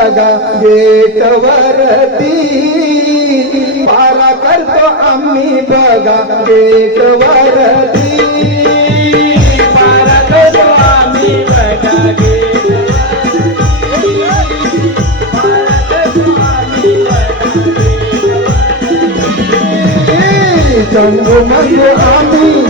बघा गेटवरती. पारा करतो आम्ही बघा गेटवरती. पारा करतो आम्ही बघा जंगू मंगू आम्ही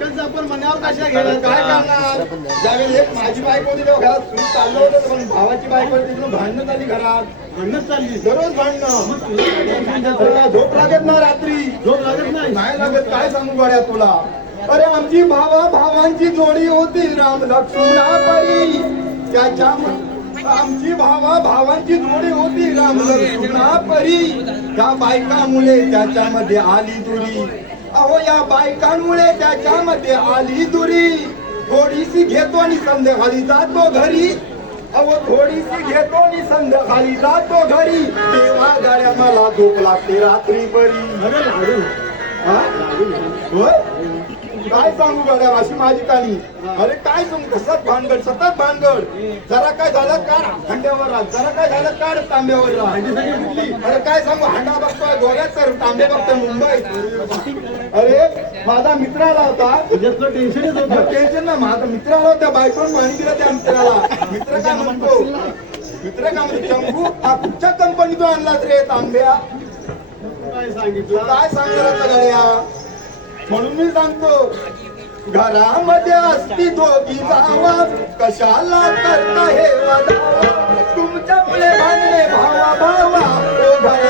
बायकांचं आपण मनावर कशा काय करणार? ज्यावेळी एक माझी बायको होती तेव्हा घरात सुरू चाललं होतं पण भावाची बायको होती तिथून भांडणं झाली घरात. म्हणणंच चालली. दररोज भांडणं. झोप लागत ना रात्री? झोप लागत नाही. नाही लागत. काय सांगू गड्या तुला? अरे आमची भावा भावांची जोडी होती. राम लक्ष्मणा परी. त्याच्या आमची भावा भावांची जोडी होती. राम लक्ष्मणा परी. त्या बायकामुळे त्याच्यामध्ये आली दुरी. अहो या बायकांमुळे त्याच्यामध्ये आली दुरी. थोडीशी घेतो आणि संध्याकाळी जातो घरी. अहो थोडीशी घेतो आणि संध्याकाळी जातो घरी. तेव्हा गाड्या मला झोप लागते रात्री बरी? होय? काय सांगू गड्या अशी माझी काणी अरे काय सांगू सतत भानगड सतत भानगड. जरा काय झालं काढ खंड्यावर राह. जरा काय झालं काढ तांब्यावर राह. अरे काय सांगू हांडा बघतोय गोव्यात तर तांबे बघतोय मुंबईत अरे माझा मित्र आला होता. म्हणजे टेन्शनच होतं टेन्शन ना माझा मित्र आला होता बायकोन पाणी दिलं त्या मित्राला. मित्र काय म्हणतो? मित्र काय म्हणतो? शंभू हा कुठच्या कंपनीतून आणलाच रे तांब्या? काय सांगितलं? काय सांगितलं गड्या? म्हणून मी सांगतो घरामध्ये असती दोघी जावा कशाला करता हे वादावा तुमच्यामुळे भांडणे भावा भावा ओ घरी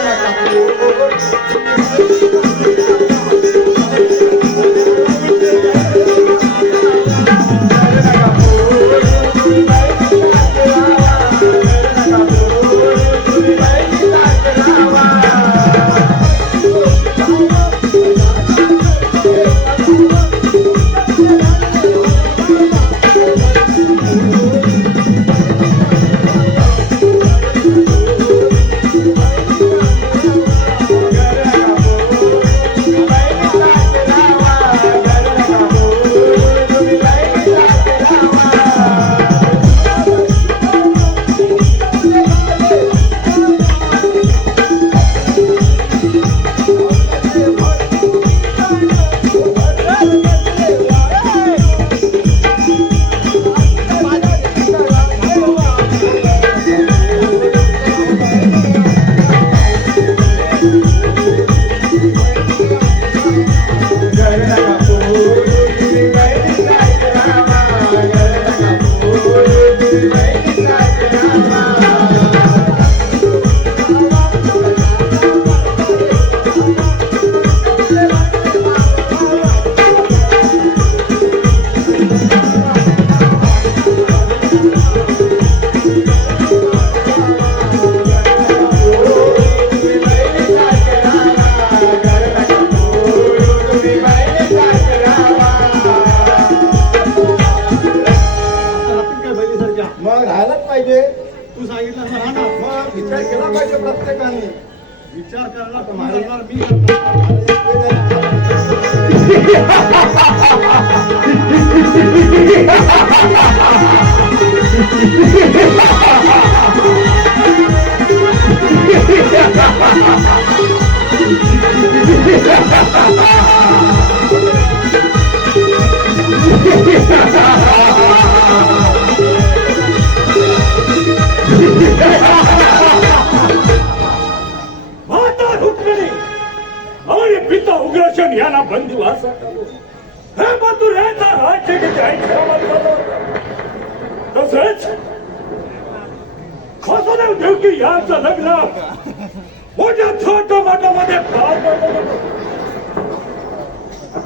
छोट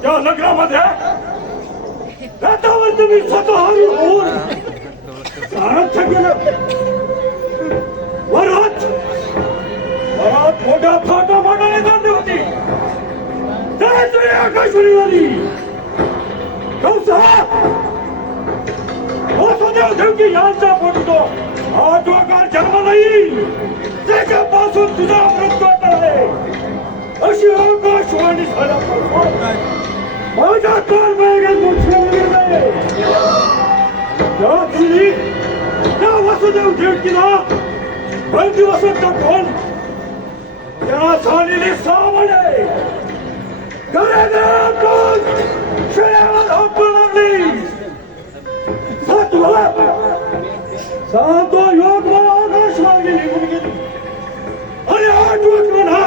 त्या लग्नामध्ये रथावर मी स्वतः होऊन सारथ्य केलं वरात वरात मोठ्या छोट्या मठाने बांधली होती. त्याची आकाशवाणी झाली कंसा वसुदेव हो, देवकी यांचा पोटतो आठवकार जन्माला येईल. त्याच्यापासून तुझा मृत्यू आकाशवाणी झाल्यापासून माझ्या काल वेगळ्या गोष्टी नाही त्या दिवशी त्या वसुदेव देवकीला बंदिवासात टाकून त्याला झालेली सावणे घराघरातून शिळ्यावर हाकू लागली सातवा सातवा योग मला आकाशवाणी निघून गेली आणि आठवत म्हणा.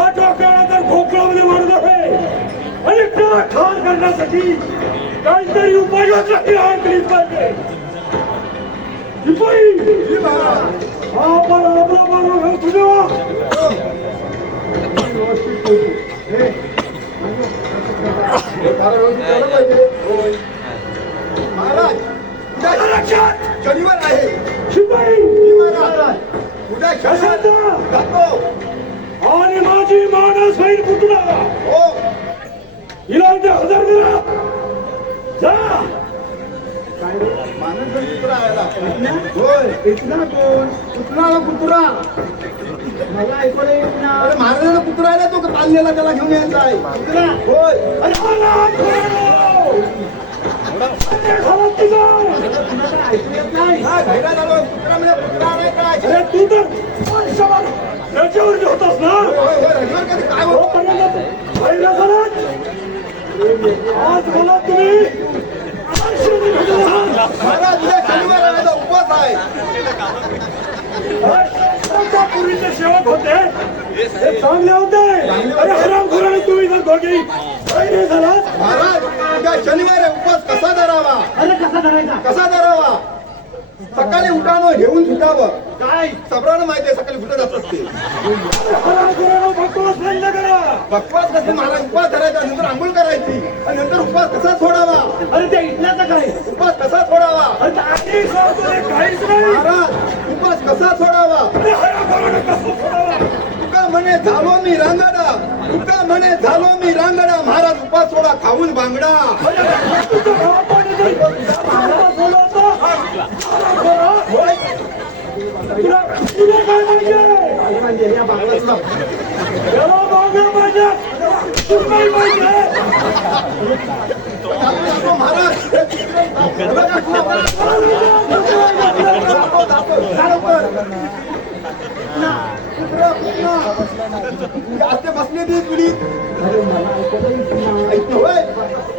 आठवा काळात खोकळामध्ये वाढत आहे आणि त्याला ठार करण्यासाठी काहीतरी उपाययोजना ही आणलीच पाहिजे. आपण आपला तुझ्या हे महाराज शनिवार आहे. शिपाई. महाराज हो. हिला इथे हजर करा जा. मानस कुत्रा कुत्रा कुत्रा? मला अरे महाराजाला कुत्रा आला तो पाळलेला त्याला घेऊन यायचा आहे. कुत्रा? होय. तू तर त्याच्यावर होतास ना आज मला तुम्ही. उपवास आहे पूर्वीचे सेवक होते ते चांगले होते. अरे हरामखोराने तुम्ही जर दोघी पहिले झालात. महाराज उद्या शनिवार आहे उपवास कसा धरावा? अरे कसा धरायचा? कसा धरावा? सकाळी उठावं घेऊन सुटावं. काय? सगळ्यांना माहिती आहे सकाळी कुठे जातात ते हरामखोरानं भक्तवास बंद करा उपवास कसं महाराज उपवास धरायचा नंतर आंघोळ करायची आणि नंतर उपवास कसा सोडावा? अरे त्या इथल्याचा काय उपवास कसा सोडावा? महाराज उपवास कसा सोडावा? तुका म्हणे झालो मी रांगडा. तुका म्हणे झालो मी रांगडा. महाराज उपास सोडा खाऊन बांगडा तुझ्या गावापाणी जर हरामखोर बोलवतो, हरामखोरा, होय. तुला तुला काय पाहिजे म्हणजे या बांगलातला त्याला मागं पाहिजे तुला काय पाहिजे जातो, जातो, महाराज हे बघा, जातो, जातो, जा लवकर. कुत्रा, कुत्रा. ही आते बसले ती तुली ऐकतो होय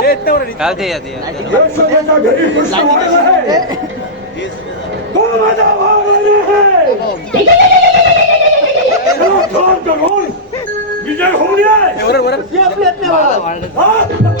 दे दे विजय हो गया अपने अपने वाला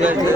like that.